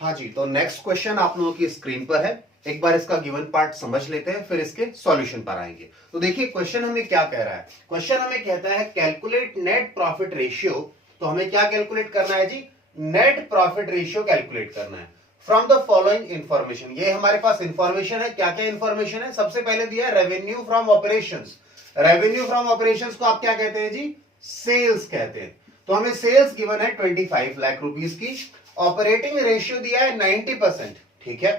हाँ जी, तो next question आप लोगों की स्क्रीन पर है। एक बार इसका गिवन पार्ट समझ लेते हैं, फिर इसके सॉल्यूशन पर आएंगे। तो देखिए क्वेश्चन हमें क्या कह रहा है। क्वेश्चन हमें कहता है कैलकुलेट नेट प्रॉफिट रेशियो। तो हमें क्या कैलकुलेट करना है जी? नेट प्रॉफिट रेशियो कैलकुलेट करना है फ्रॉम द फॉलोइंग इंफॉर्मेशन। ये हमारे पास इंफॉर्मेशन है। क्या क्या इंफॉर्मेशन है? सबसे पहले दिया है revenue from operations. Revenue from operations को आप क्या कहते हैं जी? सेल्स कहते हैं। तो हमें सेल्स गिवन है 25 लाख रुपीस की। ऑपरेटिंग रेशियो दिया है 90%, ठीक है।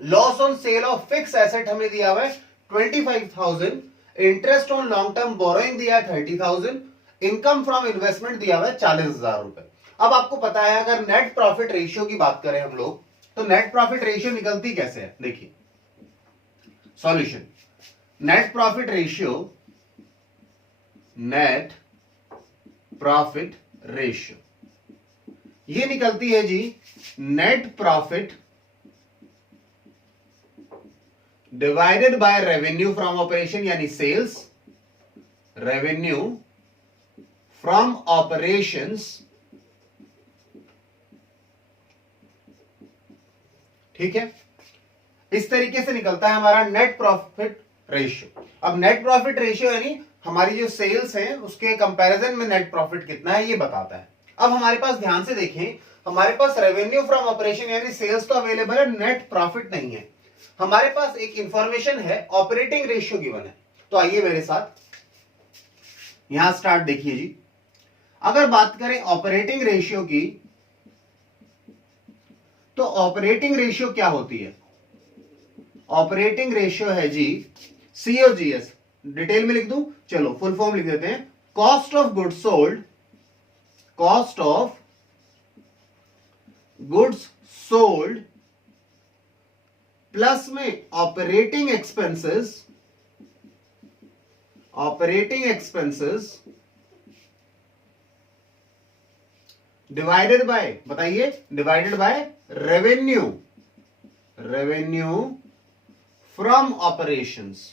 Loss on sale of fix asset हमें दिया हुआ है 25,000। Interest on long term borrowing दिया है 30,000। इनकम फ्रॉम इन्वेस्टमेंट दिया हुआ है 40,000 रुपए। अब आपको पता है अगर नेट प्रॉफिट रेशियो की बात करें हम लोग, तो नेट प्रॉफिट रेशियो निकलती कैसे है? देखिए solution. Net profit ratio, net profit ratio ये निकलती है जी net profit divided by revenue from operation, यानी सेल्स, रेवेन्यू फ्रॉम ऑपरेशंस, ठीक है। इस तरीके से निकलता है हमारा नेट प्रॉफिट रेशियो। अब नेट प्रॉफिट रेशियो यानी हमारी जो सेल्स है उसके कंपैरिजन में नेट प्रॉफिट कितना है ये बताता है। अब हमारे पास ध्यान से देखें, हमारे पास रेवेन्यू फ्रॉम ऑपरेशन यानी सेल्स तो अवेलेबल है, नेट प्रॉफिट नहीं है। हमारे पास एक इंफॉर्मेशन है ऑपरेटिंग रेशियो गिवन है। तो आइए मेरे साथ यहां स्टार्ट देखिए जी। अगर बात करें ऑपरेटिंग रेशियो की, तो ऑपरेटिंग रेशियो क्या होती है? ऑपरेटिंग रेशियो है जी सीओजीएस। डिटेल में लिख दूं? चलो फुल फॉर्म लिख देते हैं। Cost of goods sold, cost of goods sold plus में operating expenses, operating expenses divided by, बताइए, divided by revenue, revenue from operations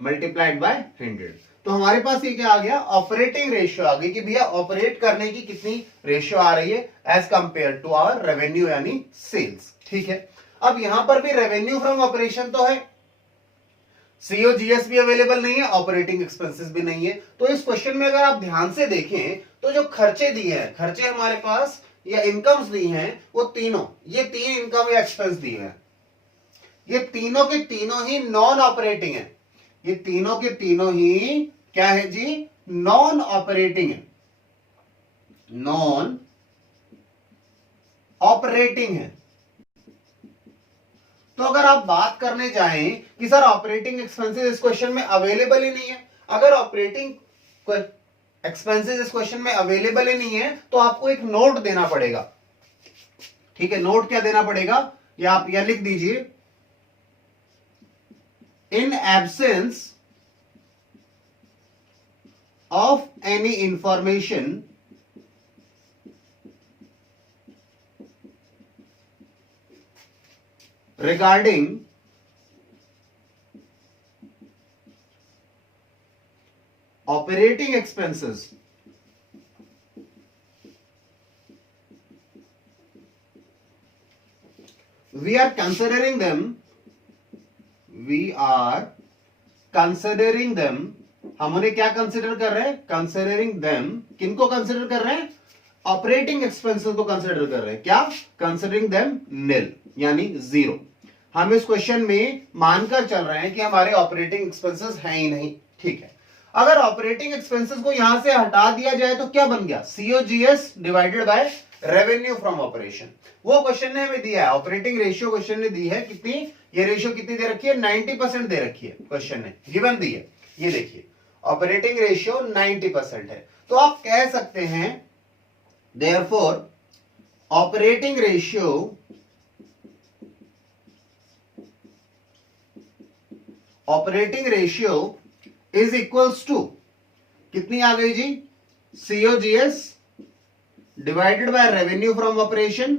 multiplied by 100। तो हमारे पास ये क्या आ गया? ऑपरेटिंग रेशियो आ गई कि भैया ऑपरेट करने की कितनी रेशियो आ रही है as compare to our revenue यानी सेल्स, ठीक है। अब यहां पर भी रेवेन्यू फ्रॉम ऑपरेशन तो है, सीओजीएस भी अवेलेबल नहीं है, ऑपरेटिंग एक्सपेंसेस भी नहीं है। तो इस क्वेश्चन में अगर आप ध्यान से देखें तो जो खर्चे दिए हैं, खर्चे हमारे पास या इनकम्स दी हैं, वो तीनों, ये तीन इनकम या एक्सपेंस दिए हैं, ये तीनों के तीनों ही नॉन ऑपरेटिंग है। ये तीनों के तीनों ही क्या है जी? नॉन ऑपरेटिंग है, नॉन ऑपरेटिंग है। तो अगर आप बात करने जाएं कि सर ऑपरेटिंग एक्सपेंसेस इस क्वेश्चन में अवेलेबल ही नहीं है, अगर ऑपरेटिंग एक्सपेंसेस इस क्वेश्चन में अवेलेबल ही नहीं है तो आपको एक नोट देना पड़ेगा, ठीक है। नोट क्या देना पड़ेगा? या आप यह लिख दीजिए, in absence of any information regarding operating expenses, we are considering them, we are considering them, हम उन्हें क्या कंसिडर कर रहे हैं? Considering them. किनको कंसिडर कर रहे हैं? ऑपरेटिंग एक्सपेंसेस को कंसिडर कर रहे हैं। क्या? कंसिडरिंग देम निल, यानी जीरो। हम इस क्वेश्चन में मानकर चल रहे हैं कि हमारे ऑपरेटिंग एक्सपेंसेस हैं ही नहीं, ठीक है। अगर ऑपरेटिंग एक्सपेंसेस को यहां से हटा दिया जाए तो क्या बन गया? COGS divided by revenue from operation. वो क्वेश्चन ने हमें दिया है, ऑपरेटिंग रेशियो क्वेश्चन ने दी है कितनी? ये रेशियो कितनी दे रखी है? 90% दे रखी है, क्वेश्चन ने गिवन दी है। ये देखिए ऑपरेटिंग रेशियो 90% है। तो आप कह सकते हैं therefore operating ratio, operating ratio is equals to कितनी आ गई जी? COGS divided by revenue from operation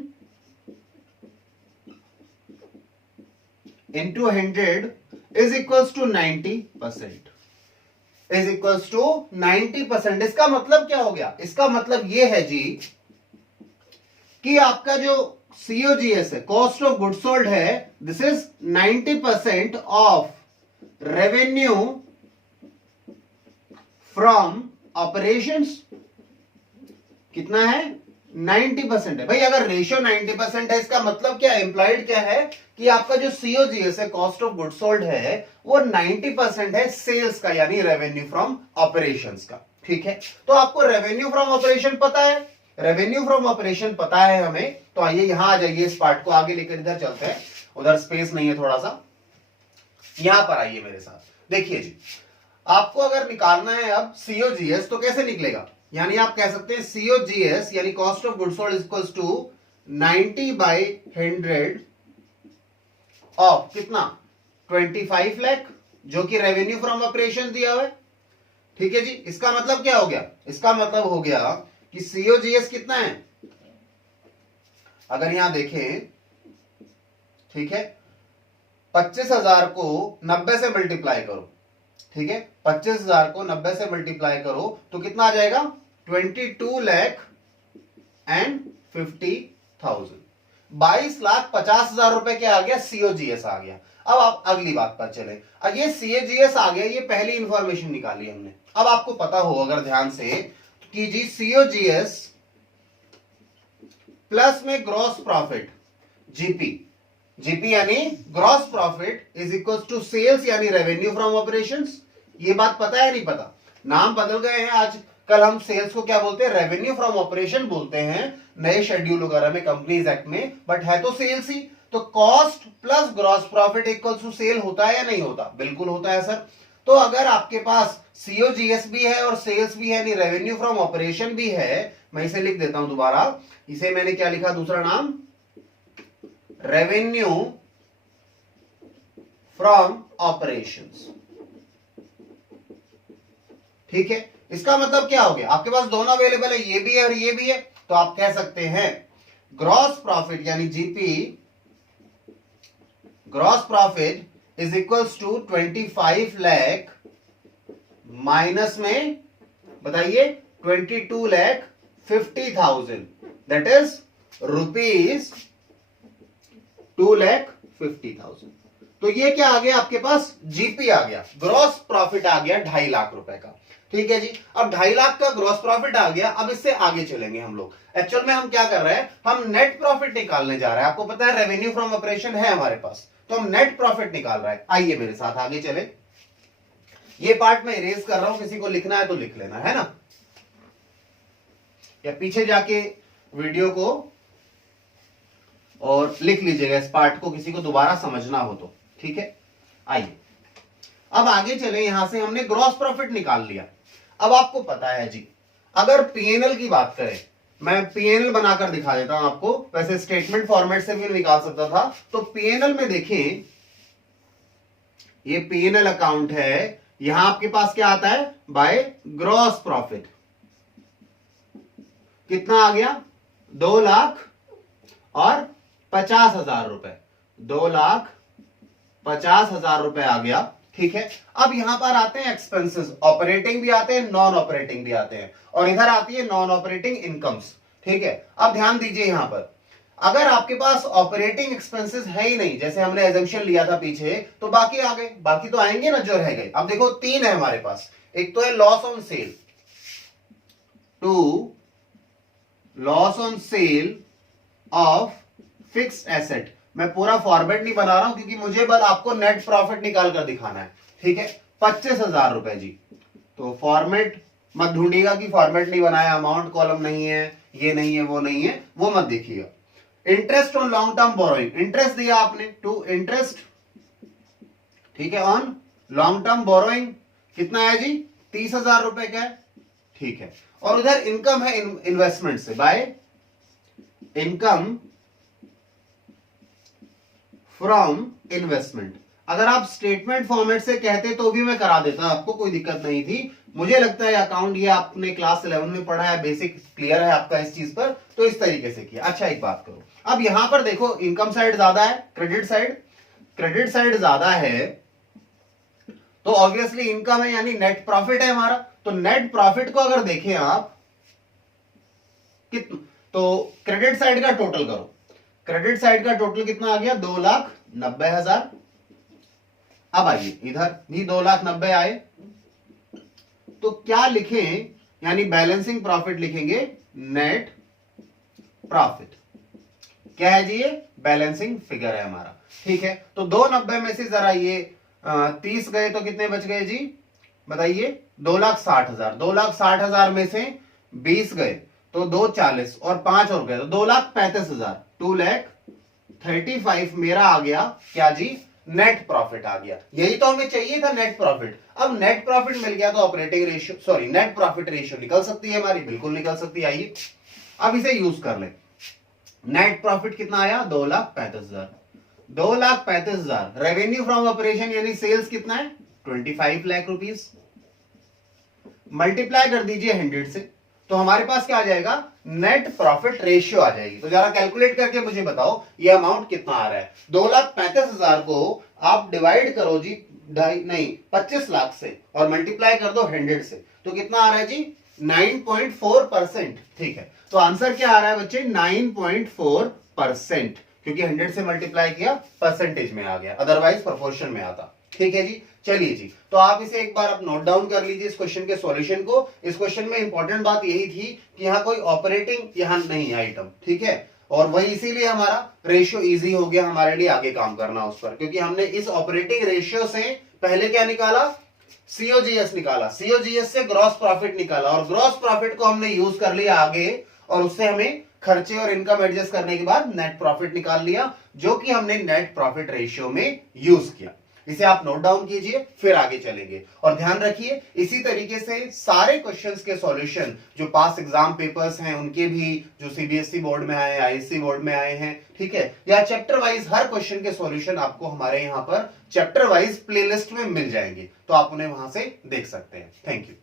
into 100 is equals to 90%। Is equals to 90%। इसका मतलब क्या हो गया? इसका मतलब ये है जी कि आपका जो COGS है, कॉस्ट ऑफ गुड सोल्ड है, this is 90% of revenue from operations. कितना है? 90% है भाई। अगर रेशियो 90% है, इसका मतलब क्या, इंप्लाइड क्या है कि आपका जो COGS है, कॉस्ट ऑफ गुड सोल्ड है, वो 90% है सेल्स का, यानी रेवेन्यू फ्रॉम ऑपरेशंस का। ठीक है, तो आपको रेवेन्यू फ्रॉम ऑपरेशन पता है, रेवेन्यू फ्रॉम ऑपरेशन पता है हमें। तो आइए यहां आ जाइए, इस पार्ट को आगे लेकर इधर चलते हैं, उधर स्पेस नहीं है थोड़ा सा। यहां पर आइए मेरे साथ, देखिए जी, आपको अगर निकालना है अब COGS तो कैसे निकलेगा? यानी आप कह सकते हैं COGS यानी cost of good sold equals to 90/100 of कितना? 25 लाख, जो कि रेवेन्यू फ्रॉम ऑपरेशन दिया हुआ है। ठीक है जी, इसका मतलब क्या हो गया? इसका मतलब हो गया कि COGS कितना है? अगर यहां देखें, ठीक है, 25,000 को 90 से मल्टीप्लाई करो। ठीक है, 25,000 को 90 से मल्टीप्लाई करो तो कितना आ जाएगा? 22,50,000। 22,50,000 रुपए क्या आ गया? COGS आ गया। अब आप अगली बात पर चले। अब ये COGS आ गया, ये पहली इंफॉर्मेशन निकाली हमने। अब आपको पता हो अगर ध्यान से कि जी COGS प्लस में ग्रॉस प्रॉफिट जीपी यानी gross profit is equal to sales यानी रेवेन्यू फ्रॉम ऑपरेशंस। ये बात पता है नहीं पता? नाम बदल गए हैं, आज कल हम सेल्स को क्या बोलते हैं? रेवेन्यू फ्रॉम ऑपरेशन बोलते हैं नए शेड्यूल वगैरह में, कंपनीज एक्ट में, बट है तो सेल्स ही। तो cost plus gross profit equal to sale होता है या नहीं होता? बिल्कुल होता है सर। तो अगर आपके पास COGS भी है और सेल्स भी है, यानी रेवेन्यू फ्रॉम ऑपरेशन भी है, मैं इसे लिख देता हूं दोबारा। इसे मैंने क्या लिखा? दूसरा नाम रेवेन्यू फ्रॉम ऑपरेशंस। ठीक है, इसका मतलब क्या हो गया? आपके पास दोनों अवेलेबल है, ये भी है और ये भी है, तो आप कह सकते हैं ग्रॉस प्रॉफिट यानी GP, gross profit is equals to 25 lakh minus में, बताइए, 22,50,000, दैट इज रुपीज 2,50,000। तो ये क्या आ गया आपके पास? जीपी आ गया, ग्रॉस प्रॉफिट आ गया 2.5 लाख रुपए का। ठीक है जी, अब 2.5 लाख का ग्रॉस प्रॉफिट आ गया। अब इससे आगे चलेंगे हम लोग। एक्चुअल में हम क्या कर रहे हैं? हम नेट प्रॉफिट निकालने जा रहे हैं। आपको पता है रेवेन्यू फ्रॉम ऑपरेशन है हमारे पास, तो हम नेट प्रॉफिट निकाल रहे हैं। आइए मेरे साथ आगे चले। ये पार्ट मैं इरेज कर रहा हूं, किसी को लिखना है तो लिख लेना है ना, या पीछे जाके वीडियो को और लिख लीजिएगा इस पार्ट को, किसी को दोबारा समझना हो तो। ठीक है, आइए अब आगे चले। यहां से हमने ग्रॉस प्रॉफिट निकाल लिया। अब आपको पता है जी, अगर पीएनएल की बात करें, मैं पीएनएल बनाकर दिखा देता हूं आपको, वैसे स्टेटमेंट फॉर्मेट से भी निकाल सकता था। तो पीएनएल में देखें, ये पीएनएल अकाउंट है, यहां आपके पास क्या आता है? By gross profit. कितना आ गया? 2,50,000 रुपए, 2,50,000 रुपए आ गया। ठीक है, अब यहां पर आते हैं एक्सपेंसेस, ऑपरेटिंग भी आते हैं, नॉन ऑपरेटिंग भी आते हैं, और इधर आती है नॉन ऑपरेटिंग इनकम्स। ठीक है, अब ध्यान दीजिए, यहां पर अगर आपके पास ऑपरेटिंग एक्सपेंसेस है ही नहीं, जैसे हमने एजम्पशन लिया था पीछे, तो बाकी आ गए, बाकी तो आएंगे ना जो रह गए। अब देखो 3 है हमारे पास। एक तो है loss on sale, two loss on sale of fixed asset. मैं पूरा फॉर्मेट नहीं बना रहा हूं क्योंकि मुझे बस आपको नेट प्रॉफिट निकाल कर दिखाना है। ठीक है, 25,000 रुपए जी। तो फॉर्मेट मत ढूंढिएगा कि फॉर्मेट नहीं बनाया, अमाउंट कॉलम नहीं है, ये नहीं है, वो नहीं है, वो मत देखिएगा। Interest on long term borrowing, interest दिया आपने, टू इंटरेस्ट, ठीक है, ऑन लॉन्ग टर्म बोरोइंग कितना है जी? 30,000 रुपए का है। ठीक है, और उधर इनकम है इन्वेस्टमेंट से, बाय इनकम फ्रॉम इन्वेस्टमेंट। अगर आप स्टेटमेंट फॉर्मेट से कहते तो भी मैं करा देता, आपको कोई दिक्कत नहीं थी। मुझे लगता है अकाउंट ये आपने क्लास 11 में पढ़ा है, बेसिक क्लियर है आपका इस चीज पर, तो इस तरीके से किया। अच्छा, एक बात करो, अब यहां पर देखो इनकम साइड ज्यादा है, क्रेडिट साइड ज्यादा है, तो ऑब्वियसली इनकम है यानी नेट प्रॉफिट है हमारा। तो नेट प्रॉफिट को अगर देखें आप कितना, तो क्रेडिट साइड का टोटल करो, क्रेडिट साइड का टोटल कितना आ गया 2,90,000। अब आइए इधर भी 2,90,000 आए, तो क्या लिखें, यानी बैलेंसिंग प्रॉफिट लिखेंगे नेट प्रॉफिट। क्या है जी, ये बैलेंसिंग फिगर है हमारा, ठीक है। तो 290 में से जरा ये 30 गए तो कितने बच गए जी, बताइए 2,60,000। 2,60,000 में से 20 गए तो 2,40 और 5 और गए तो 2,35,000। 2,35,000 मेरा आ गया क्या जी, नेट प्रॉफिट आ गया। यही तो हमें चाहिए था, नेट प्रॉफिट। अब नेट प्रॉफिट मिल गया तो operating ratio, sorry net profit ratio निकल सकती है हमारी, बिल्कुल निकल सकती है। आइए अब इसे यूज कर लें। नेट प्रॉफिट कितना आया 2,35,000। 2,35,000 रेवेन्यू फ्रॉम ऑपरेशन यानी सेल्स कितना है 25 लाख रुपीस, मल्टीप्लाई कर दीजिए 100 से, तो हमारे पास क्या आ जाएगा, नेट प्रॉफिट रेशियो आ जाएगी। तो जरा कैलकुलेट करके मुझे बताओ ये अमाउंट कितना आ रहा है। 2,35,000 को आप डिवाइड करो जी 25 लाख से और मल्टीप्लाई कर दो 100 से, तो कितना आ रहा है जी 9.4%। ठीक है, तो आंसर क्या आ रहा है बच्चे 9.4%, क्योंकि 100 से मल्टीप्लाई किया परसेंटेज में आ गया, अदरवाइज प्रोपोर्शन में आता। ठीक है जी, चलिए जी, तो आप इसे एक बार आप नोट डाउन कर लीजिए इस क्वेश्चन के सॉल्यूशन को। इस क्वेश्चन में इंपॉर्टेंट बात यही थी कि यहाँ कोई ऑपरेटिंग यहाँ नहीं है आइटम, ठीक है, और वही इसीलिए हमारा रेशियो इजी हो गया हमारे लिए आगे काम करना उस पर, क्योंकि हमने इस ऑपरेटिंग रेशियो से पहले क्या निकाला, सीओजीएस निकाला, सीओजीएस से ग्रॉस प्रॉफिट निकाला, और ग्रॉस प्रॉफिट को हमने यूज कर लिया आगे, और उससे हमें खर्चे और इनकम एडजस्ट करने के बाद नेट प्रॉफिट निकाल लिया, जो कि हमने नेट प्रॉफिट रेशियो में यूज किया। इसे आप नोट डाउन कीजिए, फिर आगे चलेंगे। और ध्यान रखिए इसी तरीके से सारे क्वेश्चंस के सॉल्यूशन जो पास एग्जाम पेपर्स हैं उनके भी, जो सीबीएसई बोर्ड में आए, आईएससी बोर्ड में आए हैं, ठीक है, या चैप्टर वाइज हर क्वेश्चन के सॉल्यूशन आपको हमारे यहाँ पर चैप्टर वाइज प्लेलिस्ट में मिल जाएंगे, तो आप उन्हें वहां से देख सकते हैं। Thank you.